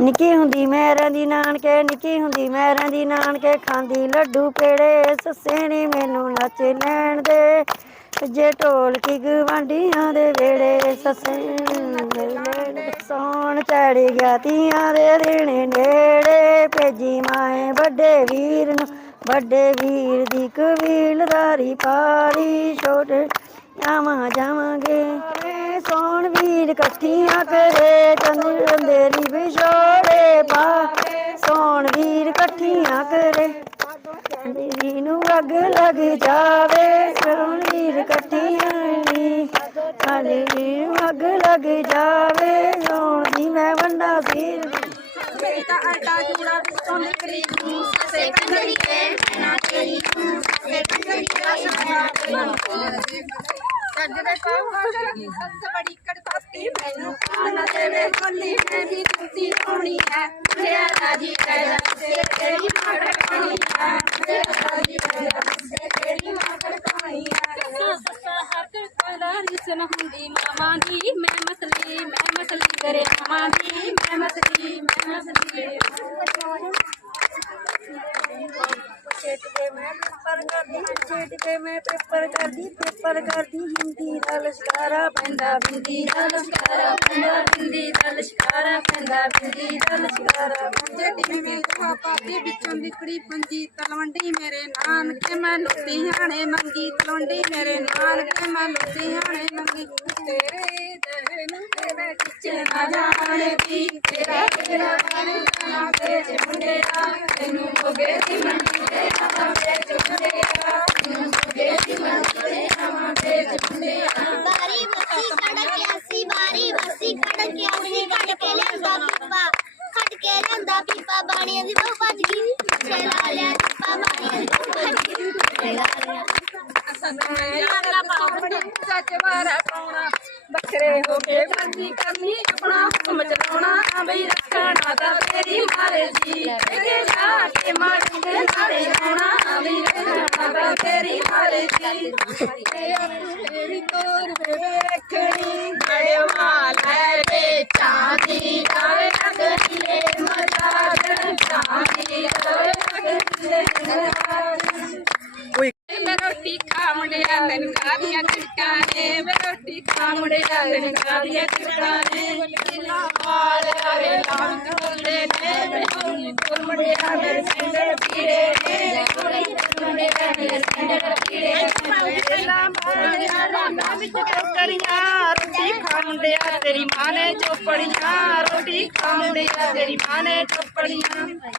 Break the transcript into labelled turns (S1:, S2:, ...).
S1: ਨਿੱਕੀ ਹੁੰਦੀ ਮੈਂ ਰਹਿੰਦੀ ਨਾਨਕੇ, ਨਿੱਕੀ ਹੁੰਦੀ ਮੈਂ ਰਹਿੰਦੀ ਨਾਨਕੇ, ਖਾਂਦੀ ਲੱਡੂ ਪੇੜੇ ਸੱਸੇ ਨੇ ਮੈਨੂੰ ਨੱਚ ਲੈਣ ਦੇ। ਜੇ ਢੋਲਕੀ ਗਵਾਂਡੀਆਂ ਦੇ ਵੇੜੇ ਸੱਸੇ ਨੇ ਸੌਣ ਚੜ ਗਿਆ ਤੀਆਂ ਦੇ ਦਿਨੇ ਨੇੜੇ। ਭੇਜੀ ਮਾਏ ਵੱਡੇ ਵੀਰ ਨੂੰ, ਵੱਡੇ ਵੀਰ ਦੀ ਕਬੀਲਦਾਰੀ ਪਾਰੀ ਛੋਟੇ ਆਵਾਂ ਜਾਵਾਂਗੇ। ਸੋਣ ਵੀਰ ਇਕੱਠੀਆਂ ਕਰੇ ਚੰਦਰ ਅੰਧੇਰੀ ਵਿਛੋੜੇ ਪਾ ਸੋਣ ਵੀਰ ਇਕੱਠੀਆਂ ਕਰੇ ਅੰਧੇਰੀ ਨੂੰ ਅੱਗ ਲੱਗ ਜਾਵੇ ਸੋਣ ਵੀਰ ਨੀ ਅੰਧੇਰੀ ਨੂੰ ਅੱਗ ਲੱਗ ਜਾਵੇ ਸੋਣ ਦੀ ਮੈਂ ਵੰਡਾ ਫਿਰ
S2: ਮੇਰੀ ਆਟਾ ਜੂੜਾ ਵਿੱਚੋਂ ਨਿਕਲੀ ਤੂੰ ਸੇ ਕੰਜਰੀ ਕੇ ਨਾ ਤੇਰੀ ਤੂੰ ਸੇ ਕੰਜਰੀ ਦਾ ਸਮਾਂ ਸੱਜਦੇ ਕੋਲ ਸੱਸ ਬੜੀ ਕੜਤਾਤੀ ਮੈਨੂੰ ਆਨਾ ਦੇਵੇ ਕੋਲੀ ਮੇਰੀ ਤੁੱਤੀ ਹੋਣੀ ਹੈ। ਹੈ ਮੇਰਾ ਰਾਜੀ ਕਹਿਦਾ ਸੇ ਤੇਰੀ ਮਾਂ ਹੈ।
S3: ਸੱਸਾ ਹੁੰਦੀ ਮਾਵਾਂ ਦੀ ਮੈਂ ਮਸਲੀ ਮੈਂ ਮਸਲੀ ਕਰੇ ਮਾਵਾਂ ਦੀ ਮੈਂ ਮਸਲੀ ਮੈਂ ਮਸਲੀ
S1: ਛੇਟ ਕੇ ਮੈਂ ਪੇਪਰ ਕਰਦੀ ਛੇਟ ਕੇ ਮੈਂ ਪੇਪਰ ਕਰਦੀ ਪੇਪਰ ਕਰਦੀ ਹਿੰਦੀ ਦਾ ਲਸ਼ਕਾਰਾ ਪੈਂਦਾ ਬਿੰਦੀ ਦਾ ਲਸ਼ਕਾਰਾ ਪੈਂਦਾ ਬਿੰਦੀ ਦਾ ਲਸ਼ਕਾਰਾ ਪੈਂਦਾ ਬਿੰਦੀ ਦਾ ਲਸ਼ਕਾਰਾ
S2: ਜੱਟੀ ਮੇਰੀ ਪਾਪਾ ਦੇ ਵਿੱਚੋਂ ਵਿਕੜੀ ਪੰਜੀ ਤਲਵੰਡੀ ਮੇਰੇ ਨਾਨਕੇ ਮੈਂ ਲੁਧਿਆਣੇ ਮੰਗੀ। ਤਲਵੰਡੀ ਮੇਰੇ ਨਾਨਕੇ ਮੈਂ ਲੁਧਿਆਣੇ ਮੰਗੀ। ਤੇਰੇ ਦਿਨ ਤੇਰੇ ਕਿੱਥੇ ਨਾ ਜਾਣੇ ਦੀ ਤੇਰਾ ਤੇਰਾ ਸੱਚ ਵਾਰਾ ਪਾਉਣਾ। ਬੱਕਰੇ ਹੋ ਕੇ ਮਰਜ਼ੀ ਕਰਨੀ ਆਪਣਾ ਹੁਕਮ ਚਲਾਉਣਾ। ਬਈ ਰੱਖਣਾ ਤਾਂ ਤੇਰੀ ਮਾਰੇ ਜੀ ਤੇ ਜਾ ਕੇ ਮਾਰਦੇ ਨਾਲੇ ਆਉਣਾ ਬਈ ਰੱਖਣਾ ਤਾਂ ਤੇਰੀ ਮਾਰੇ ਜੀ ਤੇਰੀ ਤੋਰ ਵੇ ਵੇਖਣੀ ਗੜਵਾ ਲੈ ਦੇ ਚਾਂਦੀ ਦਾ ਰੋਟੀ ਖਾ ਮੁੰਡਿਆ ਮੈਨੂੰ ਕਾਦੀਆਂ ਟਿਕਟਾਂ ਨੇ। ਮੈਂ ਰੋਟੀ ਖਾ ਮੁੰਡਿਆ ਮੈਨੂੰ ਕਾਦੀਆਂ ਟਿਕਟਾਂ ਨੇ। ਵਾਲ ਹਰੇ ਲਾਲ ਕੋਲੇ ਨੇ। ਮੈਨੂੰ ਤੁਰ ਮੁੰਡਿਆ ਮੇਰੇ ਸਿੰਦਰ ਪੀੜੇ ਨੇ। ਮੁੰਡਿਆ ਮੇਰੇ ਸਿੰਦਰ ਪੀੜੇ ਨਾ। ਵਿੱਚ ਕਰੀਆਂ ਰੋਟੀ ਖਾ ਮੁੰਡਿਆ ਤੇਰੀ ਮਾਂ ਨੇ ਚੋਪੜੀਆਂ ਰੋਟੀ ਖਾ ਮੁੰਡਿਆ ਤੇਰੀ ਮਾਂ ਨੇ ਚੋਪੜੀਆਂ